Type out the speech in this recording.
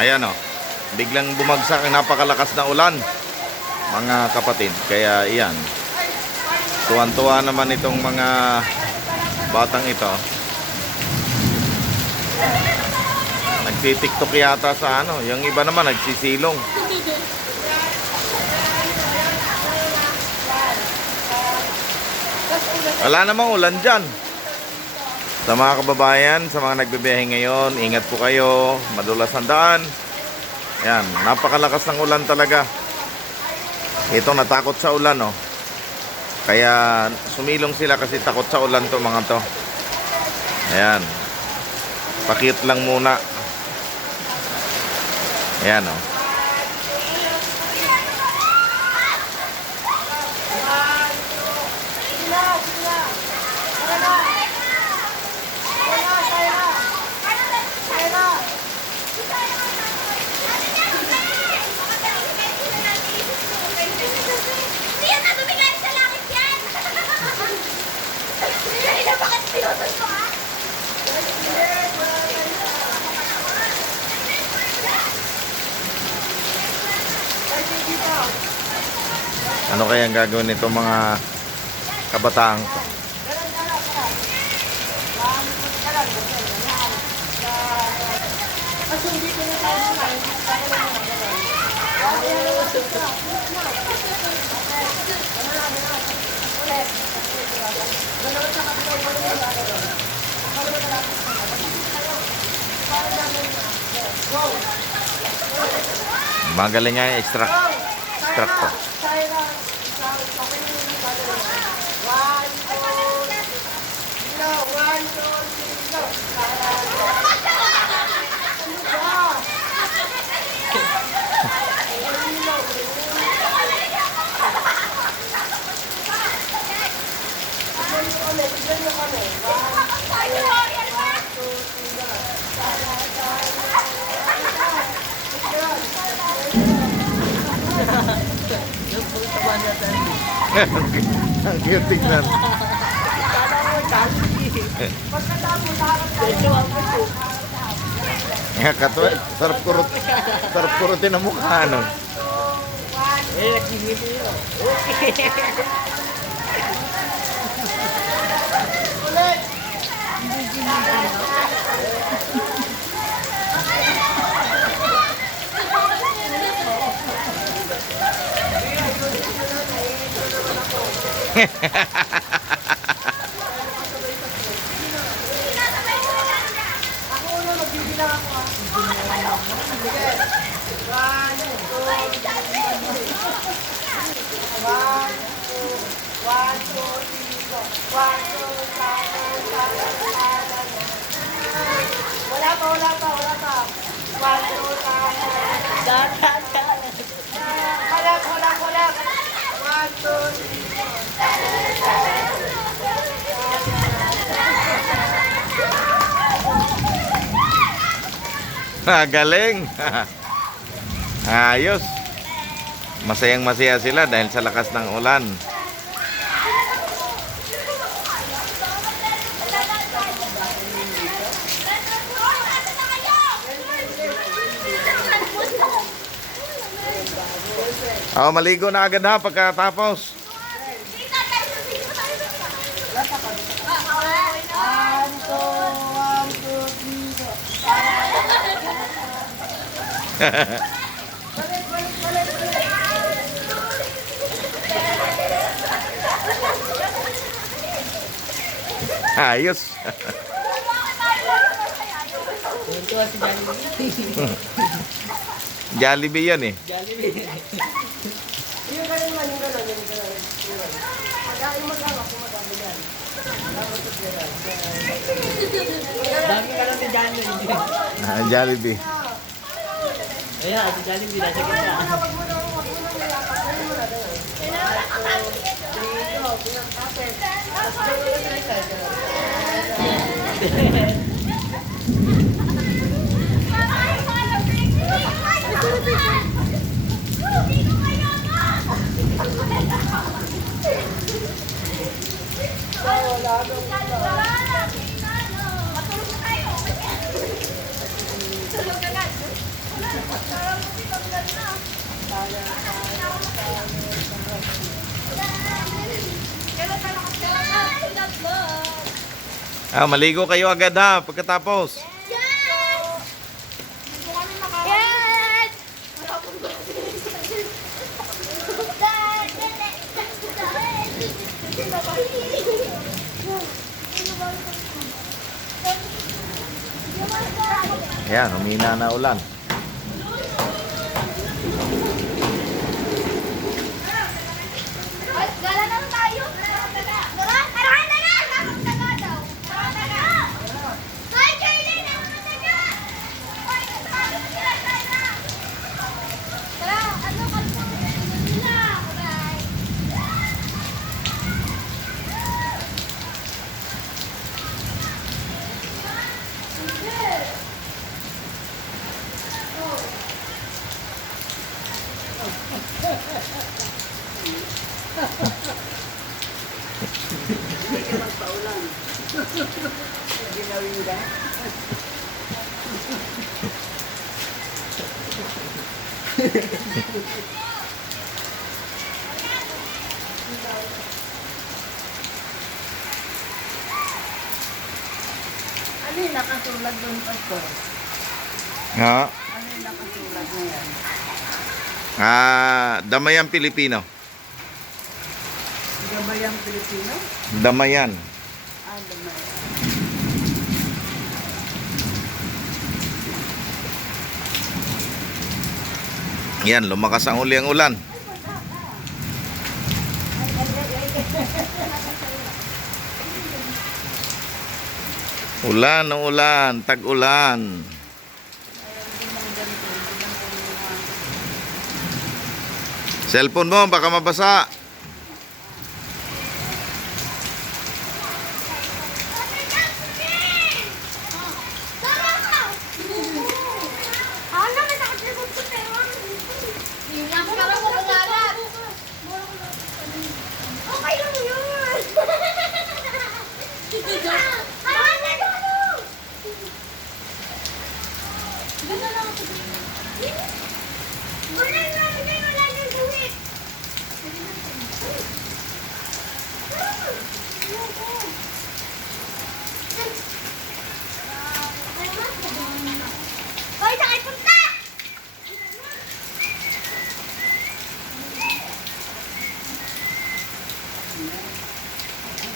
Ayan o. Biglang bumagsak ang napakalakas na ulan, mga kapatid. Kaya iyan. Tuwan-tuwa naman itong mga batang ito. Nagtitiktok yata sa ano. Yung iba naman nagsisilong. Wala namang ulan dyan. Sa mga kababayan, sa mga nagbibiyahe ngayon, ingat po kayo, madulas ang daan. Ayan, napakalakas ng ulan talaga. Ito, natakot sa ulan, oh. Kaya sumilong sila kasi takot sa ulan to, mga to. Ayan. Pakit lang muna. Ayan, oh. Ano kaya ang gagawin nito mga kabataan ko? Magaling nga yung extract ko. Ang cute tignan. Katuwa, sarap kurutin ang mukha, ano? Galing. Ayos. Masayang masaya sila dahil sa lakas ng ulan. Oh, maligo na agad ha pagkatapos. Ayos. Jollibee yan eh. Jollibee. Yung gano'n naman, yung gano'n. Pagkain mo lang ako madami yan. Dami ka lang ni Jollibee. Jollibee. Ayan, si Jollibee nasa gitna. Wag mo na nilakap. Ganun mo na, ganun. Dito, pinagkapit. Tapos gano'n na tayo. Ah, maligo kayo agad ha, pagkatapos. Ayan, humina na ulan. Gala na tayo. Tara, tara na. Dapat taga daw. Tara na. Hi, Kaylin. Ako na taga. Hoy, tara sila tayo. Tara, ano ka po? Sila. Bye. Ano yung nakasulat doon, Pastor? Ha? Ano yung nakasulat na yan? Ah, Damayan Pilipino. Gabayang Pilipino? Damayan. Ah, damay. Yan, lumakas ang uli ang ulan. Ulan, ang ulan, tag-ulan. Cellphone mo, baka mabasa.